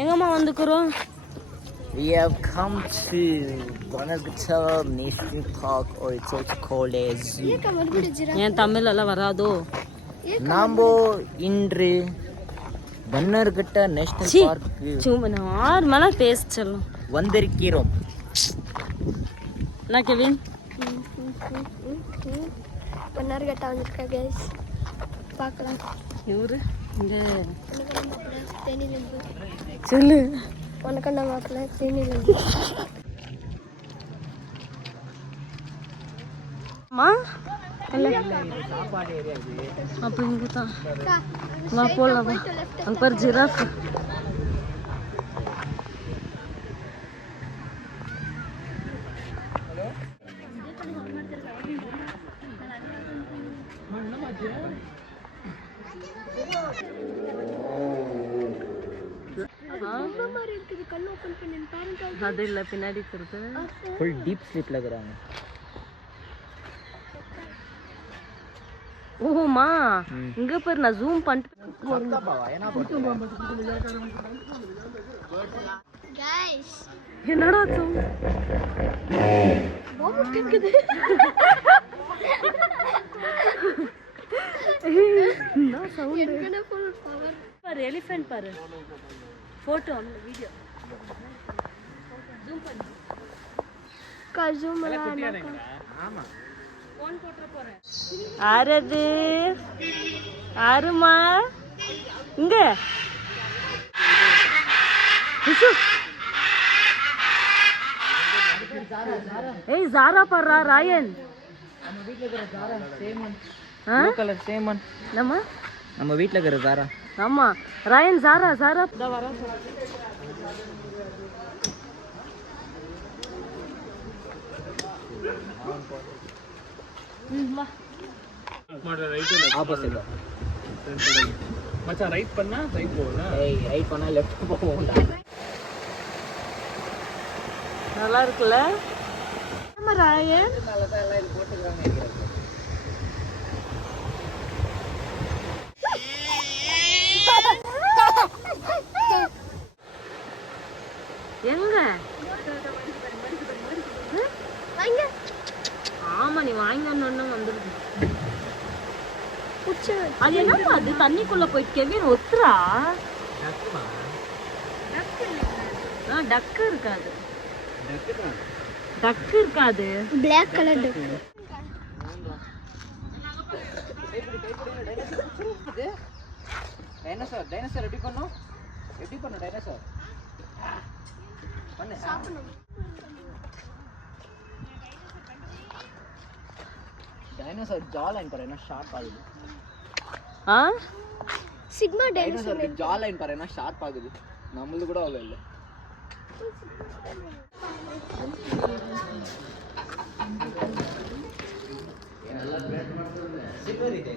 எங்கம்மா வந்துக்கிறோம்? We have come to Banagata National Park, or it's also called as zoo. ஏன் தமிழ் எல்லாம் வராதோ? நாம இன்று பன்னர்கட்ட நேஷனல் பார்க் சும்மா நார்மலா பேசலாம் வந்திருக்கிறோம். என்ன கெவின்? பன்னர்கட்ட வந்திருக்கா கைஸ், பார்க்கலாம். இவரு இந்த தேனிலம்பு சொல்லு. உனக்கு நம்ம பார்க்கல தேனிலம்பு. அம்மா அப்போ இங்கே தான் வா போகலாம். வா அங்கே பாரு ஜிராஃப். அது இல்லை பின்னாடி இருக்கிறது ஃபுல் டீப் ஸ்லீப்ல இருக்கிறாங்க. ஓஹோமா இங்க பாரு, நான் ஜூம் பண்ணிட்டு கைஸ் என்னடா ஜூம் கேக்குது. என்ன சவுண்ட்? எனக்கு ஃபுல் பவர். பாரு எலிஃபென்ட் பாரு. போட்டோ வீடியோ ஜூம் பண்ணு. ஜூம் ஆமா ஃபோன் போட்ற போறேன். ஆரது ஆருமா இங்க ஏய் ஜாரா பாரு ராயன். நம்ம வீட்ல இருக்கிற ஜாரா சேமன். Blue colour chairman. நம்ம வீட்ல இருக்கிற ஜாரா. ஆமா ராயன் ஜாரா ஜாரா இதோ வர. வா மாட ரைட் ஆப்போசிட் மச்சான் ரைட் பண்ணா ரைட் போகும்ல. ஏய் ரைட் பண்ணா லெஃப்ட் போகும்டா. நல்லா இருக்குல்ல? ஆமா ராயன். நல்லா தான் எல்லாம் இது போட்டுக்கறாங்க. எங்க வாங்க. ஆமா நீ வாங்கன்னு வந்துருது. புடிச்சு அது என்னமா அது தண்ணிக்குள்ள போயிட்டு கெவின் ஒத்துறா. டக்கு இருக்காது. டக்கு இருக்காது. பிளாக் கலர் டக். டைனோசர் டைனோசர் எப்படி பண்ணும்? எப்படி பண்ணும் டைனோசர்? பண்ணு. டைனோசர் ஜா லைன் பாரு என்ன ஷார்ப் ஆகுது. சிக்மா டைனோசர் ஜா லைன் பாரு என்ன ஷார்ப் ஆகுது. நம்மளது கூட அவ்வளவு இல்ல. ಎಲ್ಲ ಬ್ಯಾಟ್ ಮಾಡ್ತಾರೆ ಸಿಪರ್ ಇದೆ